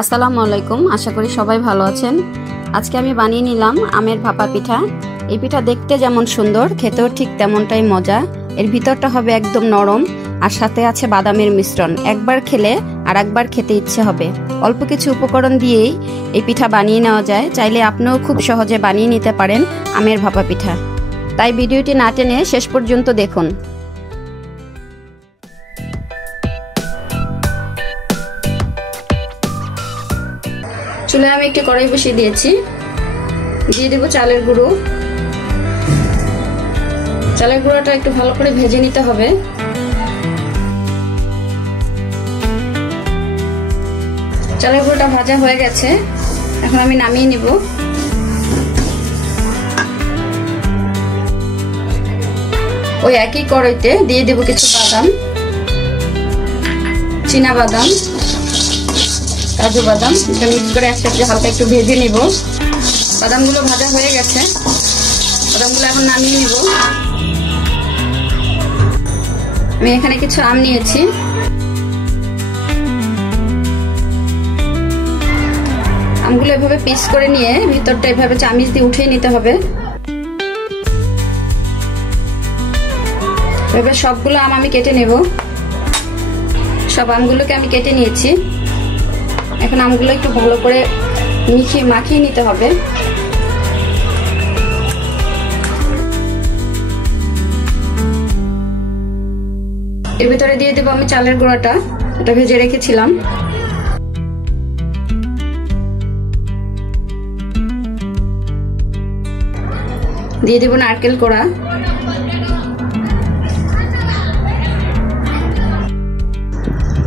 আসসালামু আলাইকুম, আশা করি সবাই ভালো আছেন। আজকে আমি বানিয়ে নিলাম আমের ভাপা পিঠা। এই পিঠা দেখতে যেমন সুন্দর, খেতেও ঠিক তেমনটাই মজা। এর ভিতরটা হবে একদম নরম আর সাথে আছে বাদামের মিশ্রণ। একবার খেলে আর একবার খেতে ইচ্ছে হবে। অল্প কিছু উপকরণ দিয়েই এই পিঠা বানিয়ে নেওয়া যায়। চাইলে আপনিও খুব সহজে বানিয়ে নিতে পারেন আমের ভাপা পিঠা। তাই ভিডিওটি না টেনে শেষ পর্যন্ত দেখুন। চুলায় আমি একটি কড়াই বসিয়ে দিয়েছি। দিয়ে দেব চালের গুঁড়ো। চালের গুঁড়োটা একটু ভালো করে ভেজে নিতে হবে। চালের গুঁড়োটা ভাজা হয়ে গেছে, এখন আমি নামিয়ে নিব। ওই একই কড়াইতে দিয়ে দেব কিছু বাদাম, চীনা বাদাম, কাজু বাদাম। এটা মিক্স করে একসাথে হালকা একটু ভেজে নিব। বাদামগুলো ভাজা হয়ে গেছে, বাদামগুলো এখন নামিয়ে নিব। আমি এখানে কিছু আম নিয়েছি। আমগুলো এভাবে পিস করে নিয়ে ভিতরটা এভাবে চামিচ দিয়ে উঠিয়ে নিতে হবে। এভাবে সবগুলো আম আমি কেটে নেব। সব আমগুলোকে আমি কেটে নিয়েছি। এখন আমগুলো একটু ভালো করে মাখিয়ে নিতে হবে। এর ভিতরে দিয়ে দেবো আমি চালের গুঁড়াটা, এটা ভেজে রেখেছিলাম। দিয়ে দেবো নারকেল কোড়া,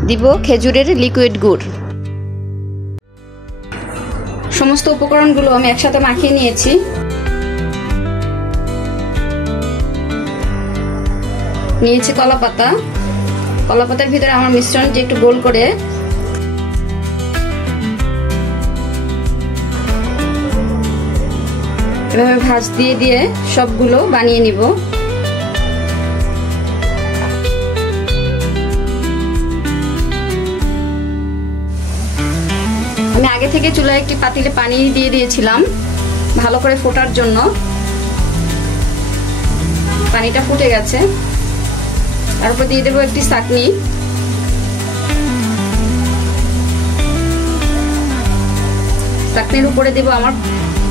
দিব খেজুরের লিকুইড গুড়। সমস্ত উপকরণগুলো আমি একসাথে মাখিয়ে নিয়েছি। নিয়েছি কলা পাতা। কলা পাতার ভিতরে আমার মিশ্রণটি একটু গোল করে এভাবে ভাঁজ দিয়ে দিয়ে সবগুলো বানিয়ে নিব। আমি আগে থেকে চুলায় একটি পাতিলে পানি দিয়ে দিয়েছিলাম ভালো করে ফোটার জন্য। পানিটা ফুটে গেছে। তারপর দিয়ে দেবো একটি ছাঁকনি। ছাঁকনির উপরে দেবো আমার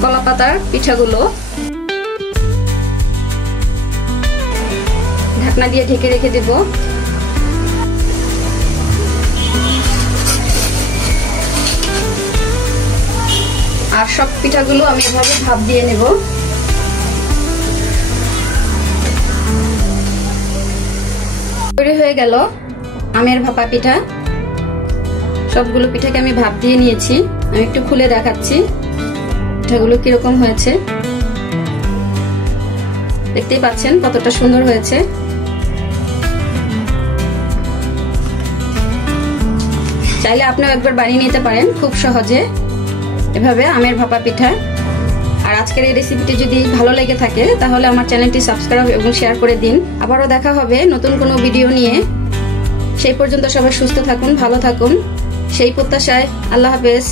কলা পাতার পিঠাগুলো। ঢাকনা দিয়ে ঢেকে রেখে দেবো। আর সব পিঠাগুলো আমি এভাবে ভাপ দিয়ে নেব। তৈরি হয়ে গেল আমের ভাপা পিঠা। সবগুলো পিঠাকে আমি ভাপ দিয়ে নিয়েছি। আমি একটু খুলে দেখাচ্ছি পিঠাগুলো কিরকম হয়েছে। দেখতেই পাচ্ছেন কতটা সুন্দর হয়েছে। চাইলে আপনিও একবার বানিয়ে নিতে পারেন খুব সহজে এভাবে আমের ভাপা পিঠা। আর আজকের এই রেসিপিটি যদি ভালো লেগে থাকে তাহলে আমার চ্যানেলটি সাবস্ক্রাইব এবং শেয়ার করে দিন। আবারও দেখা হবে নতুন কোনো ভিডিও নিয়ে। সেই পর্যন্ত সবাই সুস্থ থাকুন, ভালো থাকুন, সেই প্রত্যাশায় আল্লাহ হাফেজ।